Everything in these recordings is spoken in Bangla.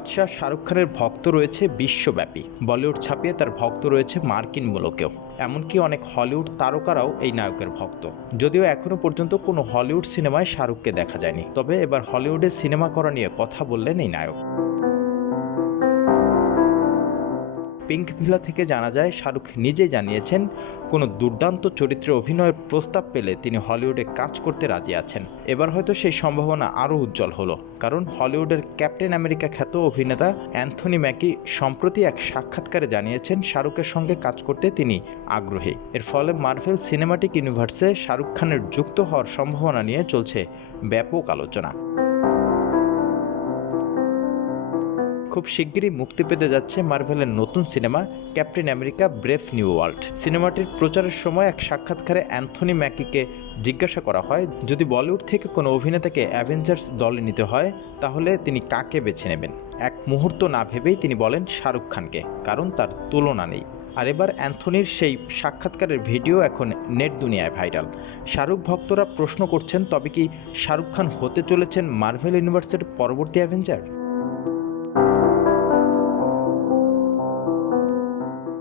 বাদশাহ শাহরুখ খানের ভক্ত রয়েছে বিশ্বব্যাপী। বলিউড ছাপিয়ে তার ভক্ত রয়েছে মার্কিন মূলকেও। এমনকি অনেক হলিউড তারকারাও এই নায়কের ভক্ত। যদিও এখনও পর্যন্ত কোনো হলিউড সিনেমায় শাহরুখকে দেখা যায়নি, তবে এবার হলিউডে সিনেমা করা নিয়ে কথা বললেন এই নায়ক। পিঙ্ক ভিলা থেকে জানা যায়, শাহরুখ নিজেই জানিয়েছেন কোনো দুর্দান্ত চরিত্রে অভিনয়ের প্রস্তাব পেলে তিনি হলিউডে কাজ করতে রাজি আছেন। এবার হয়তো সেই সম্ভাবনা আরও উজ্জ্বল হলো, কারণ হলিউডের ক্যাপ্টেন আমেরিকা খ্যাত অভিনেতা অ্যান্থনি ম্যাকি সম্প্রতি এক সাক্ষাৎকারে জানিয়েছেন শাহরুখের সঙ্গে কাজ করতে তিনি আগ্রহী। এর ফলে মার্ভেল সিনেমাটিক ইউনিভার্সে শাহরুখ খানের যুক্ত হওয়ার সম্ভাবনা নিয়ে চলছে ব্যাপক আলোচনা। খুব শিগগিরই মুক্তি পেতে যাচ্ছে মার্ভেলের নতুন cinema captain America brave new world. সিনেমাটির প্রচারের সময় এক সাক্ষাৎকারে অ্যান্থনি ম্যাকিকে জিজ্ঞাসা করা হয়, যদি বলিউড থেকে কোনো অভিনেতাকে অ্যাভেঞ্জার্স দলে নিতে হয় তাহলে তিনি কাকে বেছে নেবেন। এক মুহূর্ত না ভেবেই তিনি বলেন শাহরুখ খানকে, কারণ তার তুলনা নেই। আর এবার অ্যান্থনির সেই সাক্ষাৎকারের ভিডিও এখন নেট দুনিয়ায় ভাইরাল। শাহরুখ ভক্তরা প্রশ্ন করছেন, তবে কি শাহরুখ খান হতে চলেছেন মার্ভেল ইউনিভার্সের পরবর্তী অ্যাভেঞ্জার?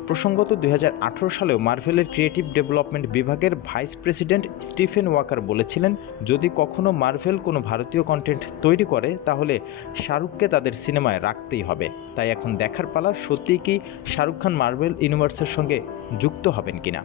প্রসঙ্গত 2018 সালেও মার্ভেলের ক্রিয়েটিভ ডেভেলপমেন্ট বিভাগের ভাইস প্রেসিডেন্ট স্টিফেন ওয়াকার বলেছিলেন, যদি কখনো মার্ভেল কোনো ভারতীয় কন্টেন্ট তৈরি করে তাহলে শাহরুখকে তাদের সিনেমায় রাখতেই হবে। তাই এখন দেখার পালা, সত্যিই কি শাহরুখ খান মার্ভেল ইউনিভার্সের সঙ্গে যুক্ত হবেন কিনা।